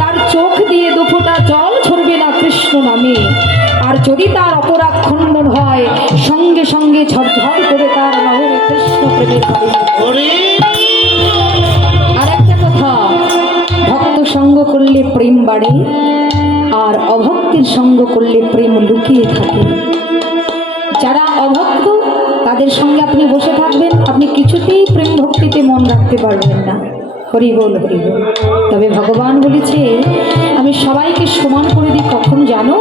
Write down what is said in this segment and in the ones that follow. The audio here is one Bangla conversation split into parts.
তার চোখ দিয়ে দুফোঁটা জল ঝরবে না কৃষ্ণ নামে। আর যদি তার অপরাধ খণ্ডন হয়, সঙ্গে সঙ্গে ঝরঝর করে তার নহরে কৃষ্ণ প্রেমের আর একটা কথা, ভক্ত সঙ্গ করলে প্রেম বাড়ে, আর অভক্তির সঙ্গ করলে প্রেম লুকিয়ে থাকে। যারা অভক্ত, তাদের সঙ্গে আপনি বসে থাকবেন, আপনি কিছুতেই প্রেম ভক্তিতে মন রাখতে পারবেন না। হরি বল হরি বল। তবে ভগবান বলেছে আমি সবাইকে সমান করে দিই, কখন জানো?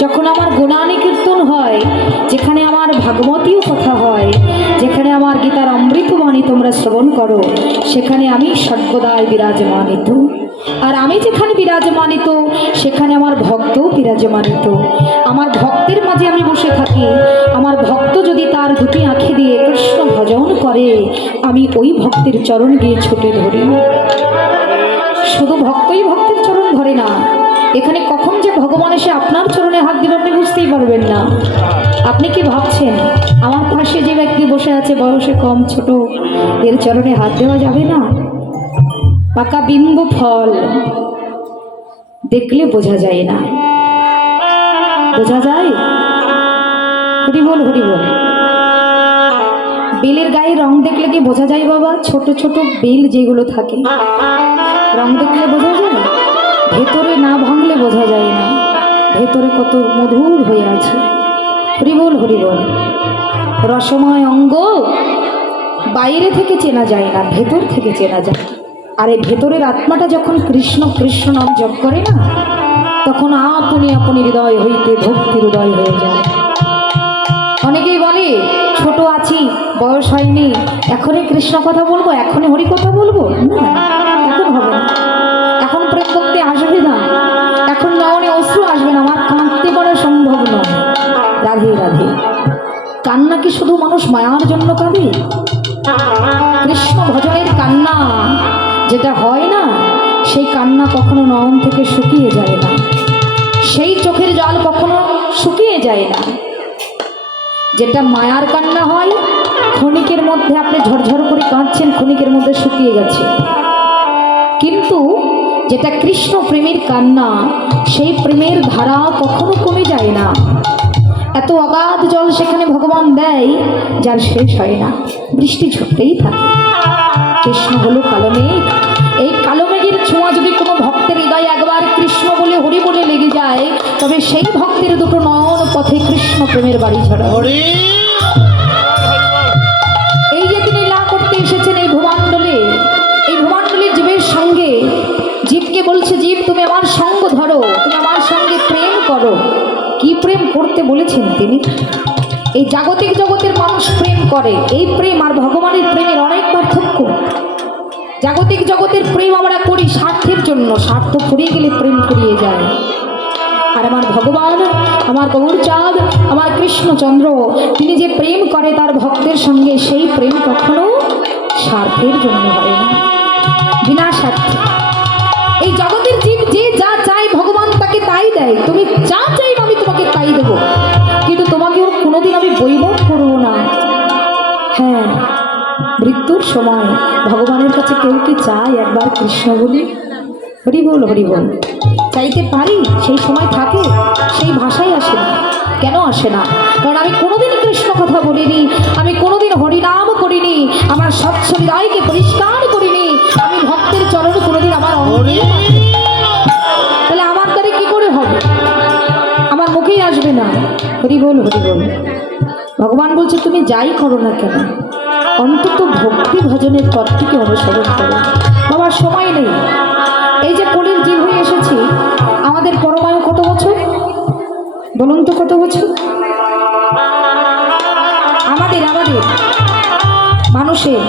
যখন আমার গুণানি কীর্তন হয়, যেখানে আমার ভাগবতীয় কথা হয়, যেখানে আমার গীতার অমৃতবাণী তোমরা শ্রবণ করো, সেখানে আমি সর্বদাই বিরাজমানিত আর আমি যেখানে বিরাজমানিত, সেখানে আমার ভক্তও বিরাজমানিত। আমার ভক্তের মাঝে আমি বসে থাকি। আমার ভক্ত যদি তার দুটি আঁখি দিয়ে কৃষ্ণ ভজন করে, আমি ওই ভক্তের চরণ গিয়ে ছুটে ধরি। শুধু ভক্তই ভক্তের চরণ ধরে না, এখানে কখন যে ভগবান এসে আপনার চরণে হাত দিল আপনি বুঝতেই পারবেন না। আপনি কি ভাবছেন, আমার পাশে যে ব্যক্তি বসে আছে, বয়সে কম, ছোট, এর চরণে হাত দেওয়া যাবে না? পাকা বিম্ব ফল দেখলে বোঝা যায় না। বোঝা যায়? হরি বল হরি বল। বেলের গায়ে রং দেখলে কি বোঝা যায় বাবা? ছোট ছোট বেল যেগুলো থাকে। রং দেখলে বোঝা যায়? না ভেতরে না ভাঙলে বোঝা যায় না। ভেতরে কত মধুর হয়ে আছে। হরিবল হরিবল রসময় অঙ্গ বাইরে থেকে চেনা যায় না, ভেতর থেকে চেনা যায় আর এই ভেতরের আত্মাটা যখন কৃষ্ণ কৃষ্ণ নাম জপ করে না, তখন আপনি আপনি হৃদয় হইতে ভক্তির হৃদয় হয়ে যায়। অনেকেই বলে, ছোট আছি, বয়স হয়নি, এখনই কৃষ্ণ কথা বলব, এখনই হরি কথা বলব? এখন হবে করতে আসবে না। এখন নয়নে অশ্রু আসবে না, আমার কাঁদতে পারা সম্ভব নয়। রাধে রাধে। কান্না কি শুধু মানুষ মায়ার জন্য কাঁদে? কৃষ্ণ ভজনের কান্না যেটা হয় না, সেই কান্না কখনো নয়ন থেকে শুকিয়ে যায় না। সেই চোখের জল কখনো শুকিয়ে যায় না। যেটা মায়ার কান্না হয়, ক্ষণিকের মধ্যে আপনি ঝরঝর করে কাঁদছেন, ক্ষণিকের মধ্যে শুকিয়ে গেছে। কিন্তু যেটা কৃষ্ণ প্রেমের কান্না, সেই প্রেমের ধারা কখনো কমে যায় না। এত অগাধ জল সেখানে ভগবান দেয়, যার শেষ হয় না। বৃষ্টি ছুটতেই থাকে। কৃষ্ণ হলো কালো মেঘ। এই কালো মেঘের ছোঁয়া যদি কোনো ভক্তের হৃদয়ে একবার কৃষ্ণ বলে হরি বলে লেগে যায় তবে সেই ভক্তের দুটো নয়ন পথে কৃষ্ণ প্রেমের বাড়ি ছড়া এই যে তিনি লা করতে এসেছেন এই ভূমাণ্ডলে এই ভূমাণ্ডলের জীবের সঙ্গে জীবকে বলছে জীব তুমি আমার সঙ্গ ধরো তুমি আমার সঙ্গে প্রেম করো। কি প্রেম করতে বলেছেন তিনি? এই জাগতিক জগতের মানুষ প্রেম করে। এই প্রেম আর ভগবানের প্রেমের অনেক পার্থক্য। জাগতিক জগতের প্রেম আমরা করি স্বার্থের জন্য। স্বার্থ ফুরিয়ে গেলে প্রেম ফুরিয়ে যায়। আর আমার ভগবান, আমার গৌরচাঁদ, আমার কৃষ্ণচন্দ্র, তিনি যে প্রেম করে তার ভক্তের সঙ্গে, সেই প্রেম কখনো স্বার্থের জন্য হয় না। বিনা স্বার্থে। এই জগতের জীব যে যা চায়, ভগবান তাকে তাই দেয়। তুমি যা চাইবে আমি তোমাকে তাই দেবো। কিন্তু কোনোদিন আমি বৈবত করব না। হ্যাঁ মৃত্যুর সময় ভগবানের কাছে কেউ কি চায় একবার কৃষ্ণ বলি? হরি বল হরি বল। চাইতে পারি সেই সময় থাকে সেই ভাষাই আসে না। কেন আসে না? কারণ আমি কোনোদিন কৃষ্ণ কথা বলিনি আমি কোনোদিন হরিনাম করিনি আমার স্বচ্ছ হৃদয়কে পরিষ্কার করিনি আমি ভক্তের চরণ কোনোদিন আমার অঙ্গে আসবে না? হরি বল হরি বল। ভগবান বলছে, তুমি যাই করো না কেন? অন্তত ভক্তি ভজনের পথটিকে অনুসরণ করো। বাবার সময় নেই। এই যে কলির জীব হয়ে এসেছি, আমাদের পরমায়ু কত বছর? বলুন তো কত বছর? আমাদের আমাদের। মানুষের,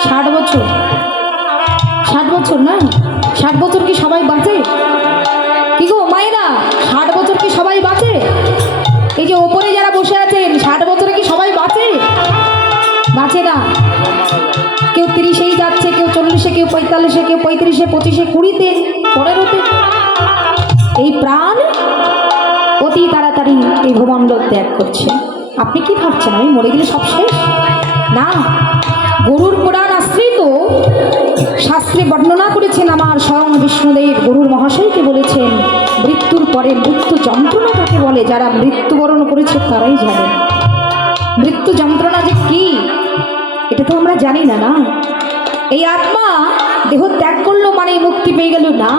ষাট বছর। ষাট বছর না? ষাট বছর কি সবাই বাঁচে? কি গো, মায়েরা, ষাট বছর কি সবাই বাঁচে? এই যে ওপরে যারা বসে আছেন, ষাট বছরে কি সবাই বাঁচে? বাঁচে না। কেউ তিরিশেই যাচ্ছে, কেউ চল্লিশে, কেউ পঁয়তাল্লিশে, কেউ পঁয়ত্রিশে, পঁচিশে, কুড়িতে, পনেরোতে। এই প্রাণ অতি তাড়াতাড়ি এই ভূমণ্ডল ত্যাগ করছে। আপনি কি ভাবছেন, আমি মরে গেলে সব শেষ? না। গরুর পুরাণ আশ্রিত বিস্তৃত শাস্ত্রে বর্ণনা করেছেন আমার স্বয়ং বিষ্ণুদেব। গুরুর মহাশয়কে বলেছেন, মৃত্যুর পরে মৃত্যু যন্ত্রণা কাকে বলে? যারা মৃত্যুবরণ করেছে তারাই জানে। মৃত্যু যন্ত্রণা যে কি, এটা তো আমরা জানি না না? এই আত্মা দেহ ত্যাগ করল মানে মুক্তি পেয়ে গেল, না?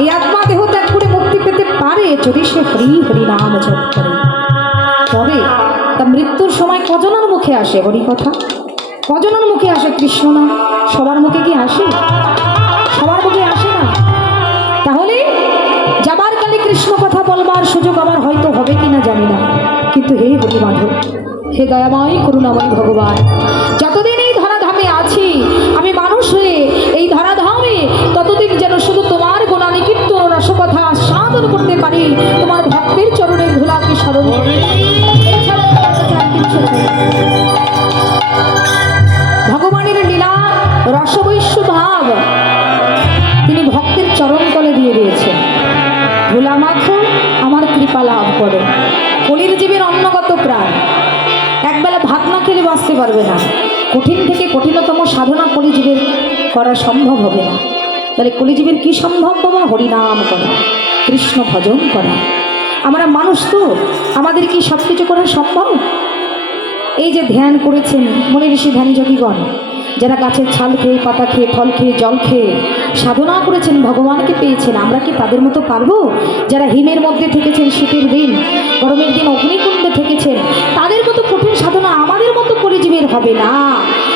এই আত্মা দেহ ত্যাগ করে মুক্তি পেতে পারে যদি সে হরি হরি নাম জপ করে। তবে তা মৃত্যুর সময় কজনের মুখে আসে? হরি কথা? কজনের মুখে আসে কৃষ্ণ না সবার মুখে কি আসে? সবার মুখে আসে না? তাহলে যাবার কালে কৃষ্ণ কথা বলবার সুযোগ আমার হয়তো হবে কিনা জানি না। কিন্তু হে হরি মাধব হে দয়াময় করুণাময় ভগবান, যতদিন কলিজীবের করা সম্ভব হবে না। তাহলে কলিজীবের কি সম্ভব বাবা হরিনাম করা, কৃষ্ণ ভজন করা। আমরা মানুষ তো, আমাদের কি সব কিছু করা সম্ভব? এই যে ধ্যান করেছেন মনে ঋষি ধ্যানী যোগীগণ যারা গাছের ছাল খেয়ে, পাতা খেয়ে, ফল খেয়ে, জল খেয়ে সাধনা করেছেন, ভগবানকে পেয়েছেন, আমরা কি তাদের মতো পারব? যারা হিমের মধ্যে থেকেছেন, শীতের দিন, গরমের দিন, অগ্নিকুণ্ডে থেকেছেন, তাদের মতো কঠিন সাধনা আমাদের মতো পরিজীবের হবে না।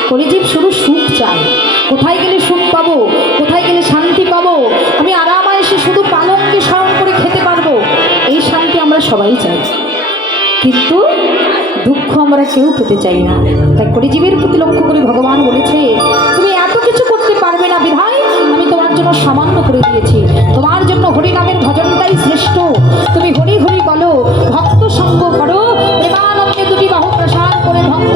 পরিজীব শুধু সুখ চায়। কোথায় গেলে সুখ পাবো? কোথায় গেলে শান্তি পাবো? আমি আরামে এসে শুধু পালককে স্মরণ করে খেতে পারব? এই শান্তি আমরা সবাই চাই। কিন্তু দুঃখ আমরা কেউ পেতে চাই না। তাই পরিজীবের প্রতি লক্ষ্য করে ভগবান বলেছে, তুমি এত কিছু করতে পারবে না বিধায় আমি তোমার জন্য সামান্য করে দিয়েছি। তোমার জন্য হরি নামের ভজনটাই শ্রেষ্ঠ। তুমি হরি হরি বলো, ভক্ত সঙ্গ করো। প্রেমানন্দে তুমি বাহু প্রসাদ করে ভক্ত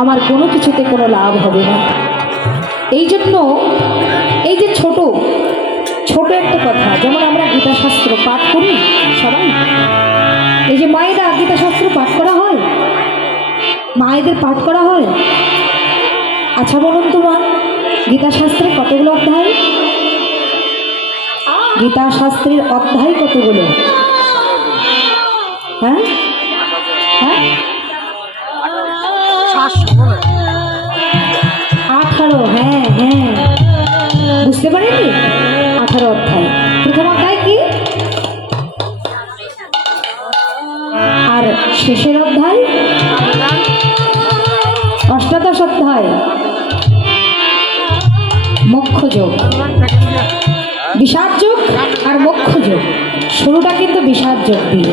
আমার কোনো কিছুতে কোনো লাভ হবে না। এই জন্য এই যে ছোট ছোট একটা কথা, যেমন আমরা গীতাশাস্ত্র পাঠ করি সবাই, এই যে মায়েরা গীতাশাস্ত্র পাঠ করা হয়, মায়েদের পাঠ করা হয়। আচ্ছা বলুন তো মা, গীতাশাস্ত্রে কতগুলো অধ্যায়? গীতা শাস্ত্রের অধ্যায় কতগুলো? হ্যাঁ? হ্যাঁ হ্যাঁ। আর শেষের অধ্যায়? শুরুটা কিন্তু বিষাদ যোগ দিয়ে।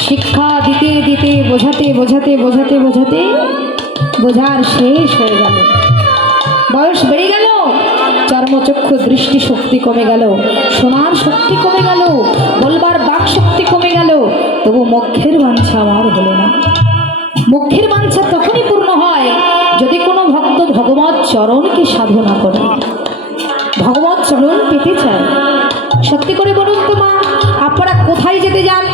শিক্ষা দিতে দিতে, বোঝাতে বোঝাতে বোঝাতে বোঝাতে বোঝার শেষ হয়ে গেল। বয়স বেড়ে গেল। চর্মচক্ষু দৃষ্টি শক্তি কমে গেল। শোনার শক্তি কমে গেল। বলবার বাক শক্তি কমে গেল। তবু মোক্ষের বাঞ্ছা আমার হলো না। মোক্ষের বাঞ্ছা তখনই পূর্ণ হয় যদি কোনো ভক্ত ভগবত চরণকে সাধনা করে। ভগবত চরণ পেতে চায়। সত্যি করে বলুন তো মা, আপনারা কোথায় যেতে চান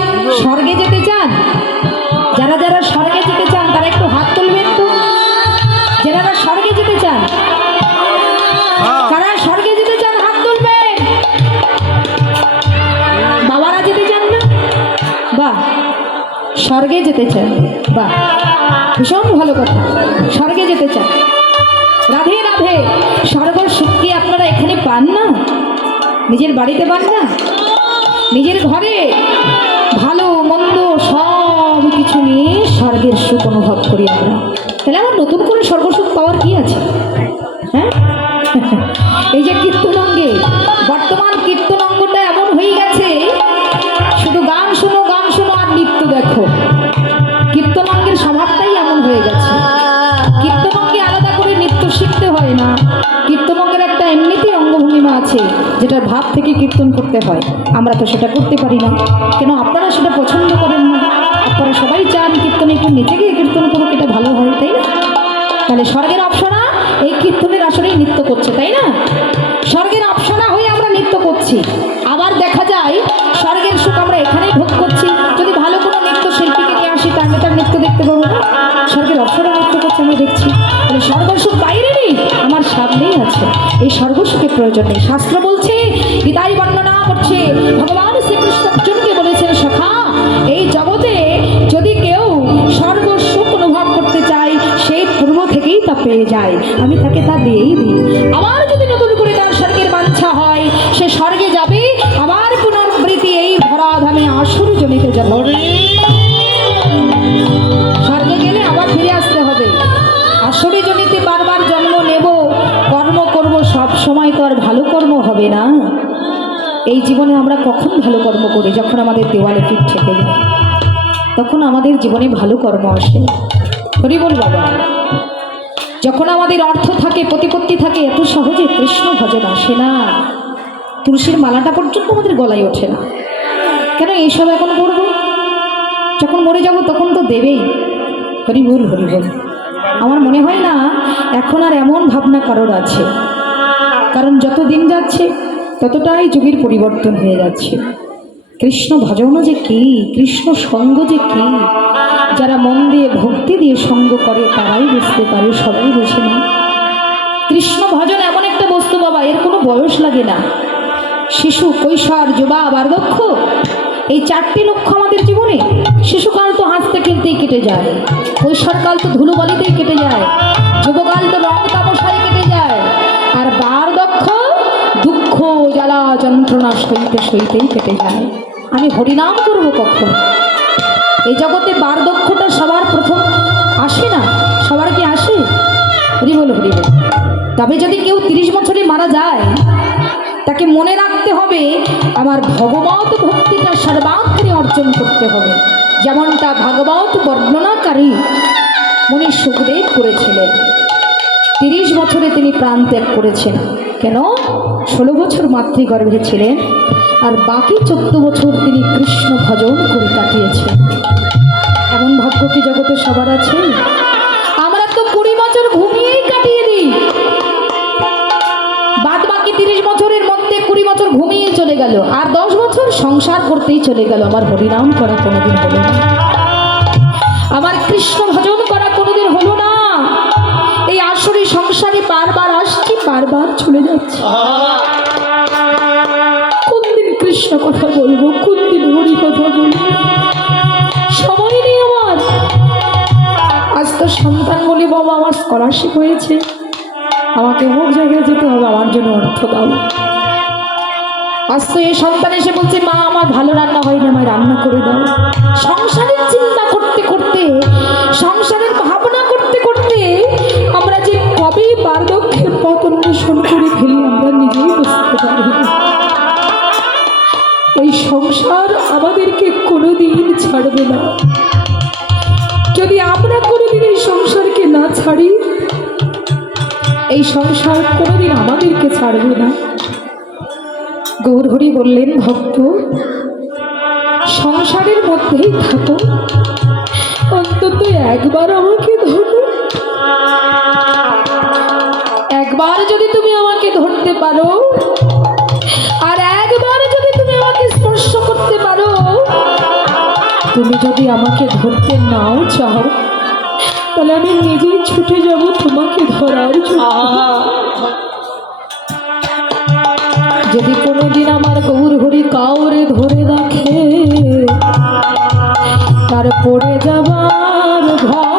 স্বর্গে যেতে চান? স্বর্গে যেতে চান বাহ, ভীষণ ভালো কথা। স্বর্গে যেতে চান রাধে রাধে, স্বর্গ সুখ কি আপনারা এখানে পান না? নিজের বাড়িতে পান না? নিজের ঘরে? ভালো, মন্দ সব কিছু নিয়ে স্বর্গের সুখ অনুভব করি আমরা। তাহলে আমার নতুন করে স্বর্গ সুখ পাওয়ার কি আছে? হ্যাঁ? এই যে কীর্তনঙ্গে, বর্তমান কীর্তনঙ্গটা আছে যেটা ভাব থেকে কীর্তন করতে হয়, আমরা তো সেটা করতে পারি না। কেন আপনারা সেটা পছন্দ করেন না? আপনারা সবাই চান কীর্তনে একটু নিচে গিয়ে কীর্তন করুক, এটা ভালো হয়, তাই না? তাহলে স্বর্গের অপসরা এই কীর্তনের আসরেই নৃত্য করছে, তাই না? স্বর্গের অপসরা হয়ে আমরা নৃত্য করছি। আবার দেখা যায়, স্বর্গের সুখ আমরা এখানেই ভোগ করছি। যদি ভালো কোনো নৃত্য শিল্পীকে নিয়ে আসি তাহলে তার নৃত্য দেখতে পাবো না। স্বর্গের অপসরা নৃত্য করছে, আমি দেখছি। তাহলে স্বর্গের সুখ বাইরে নেই আমার সামনেই আছে। এই সুখের প্রয়োজন নেই শাস্ত্র বলছে গীতাই বর্ণনা করছে। ভগবান শ্রীকৃষ্ণ অর্জুনকে বলেছেন, সখা, এই জগতে যদি কেউ স্বর্গ সুখ অনুভব করতে চায় সেই পূর্ব থেকেই তা পেয়ে যায়। আমি তাকে তা দিয়েই দিই। আবার যদি নতুন করে তার স্বর্গের বাঞ্ছা হয়, সে স্বর্গে যাবে, আবার পুনরাবৃত্তি এই ধরাধামে আসুর জমিতে যাবে এই জীবনে আমরা কখন ভালো কর্ম করি? যখন আমাদের দেওয়ালে পিঠ ঠেকে যায়। তখন আমাদের জীবনে ভালো কর্ম আসে। হরিবল বাবা। যখন আমাদের অর্থ থাকে, প্রতিপত্তি থাকে, এত সহজে কৃষ্ণ ভজন আসে না। তুলসীর মালাটা পর্যন্ত আমাদের গলায় ওঠে না। কেন এইসব এখন করব? যখন মরে যাব, তখন তো দেবেই। হরি বল হরি বল। আমার মনে হয় না, এখন আর এমন ভাবনা কারোর আছে। কারণ যত দিন যাচ্ছে ততটাই যুগের পরিবর্তন হয়ে যাচ্ছে। কৃষ্ণ ভজনও যে কি, কৃষ্ণ সঙ্গ যে কি, যারা মন দিয়ে ভক্তি দিয়ে সঙ্গ করে, তারাই বুঝতে পারে, সবাই বোঝে না। কৃষ্ণ ভজন এমন একটা বস্তু বাবা, এর কোনো বয়স লাগে না। শিশু, কৈশোর, যুবা, বার্ধক্য, এই চারটি লক্ষ্য আমাদের জীবনে। শিশুকাল তো হাসতে খেলতেই কেটে যায়, কৈশোরকাল তো ধুলোবালিতেই কেটে যায় যুবকাল তো রং তামশায় কেটে যায়, আর বার্ধক্য জ্বালা যন্ত্রণা সইতে, সইতেই কেটে যায়। আমি হরিনাম করব কখন? এই জগতে বার্ধক্যটা সবার প্রথম আসে না? সবার কি আসে? হরি বল হরি বল। তবে যদি কেউ তিরিশ বছরে মারা যায়, তাকে মনে রাখতে হবে, আমার ভগবত ভক্তিটা সর্বাগ্রে অর্জন করতে হবে। যেমনটা ভাগবত বর্ণনাকারী মনি সুখদেব করেছিলেন। তিরিশ বছরে তিনি প্রাণ ত্যাগ করেছেন। কেন? ষোলো বছর মাতৃগর্ভে ছিলেন আর বাকি চোদ্দ বছর তিনি কৃষ্ণ ভজন করে কাটিয়েছেন। এমন ভাগ্য কি জগতে সবার আছে? আমরা তো কুড়ি বছর ঘুমিয়েই কাটিয়ে দিই। বাদ বাকি তিরিশ বছরের মধ্যে কুড়ি বছর ঘুমিয়ে চলে গেল আর দশ বছর সংসার করতেই চলে গেল। আমার হরিনাম করা কোনোদিন হলো না। আমার কৃষ্ণ ভজন করা কোনোদিন হলো না। এই আসরে সংসারে বারবার বারবার চলে যাচ্ছি। কোন দিন কৃষ্ণ কথা বলব কোন দিন হরি কথা বলব। সময় নেই আমার। আজ তো সন্তান বলি বাবা আমার স্কলারশিপ হয়েছে। আমাকে অমুক জায়গায় যেতে হবে, আমার জন্য অর্থ দাও। আজ তো এই সন্তান এসে বলছে, মা, আমার ভালো রান্না হয়নি, আমায় রান্না করে দাও। সংসারের চিন্তা অন্বেষণ আমরা নিজেই বুঝতে পারি এই সংসার আমাদেরকে কোনোদিন ছাড়বে না। যদি আমরা কোনোদিন এই সংসারকে না ছাড়ি, এই সংসার কোনোদিন আমাদেরকে ছাড়বে না। গৌরহরি বললেন, ভক্ত, সংসারের মধ্যেই থাকো। অন্তত একবার আমাকে ধরো। একবার যদি তুমি আমাকে ধরতে পারো? আর একবার যদি তুমি আমাকে স্পর্শ করতে পারো, তুমি যদি আমাকে ধরতে নাও চাও, তাহলে আমি নিজেই ছুটে যাব তোমাকে ধরার যদি কোনোদিন আমার গৌর হরি কাউরে ধরে রাখে, তার পড়ে যাবার ভয়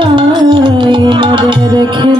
দাও নজর রেখে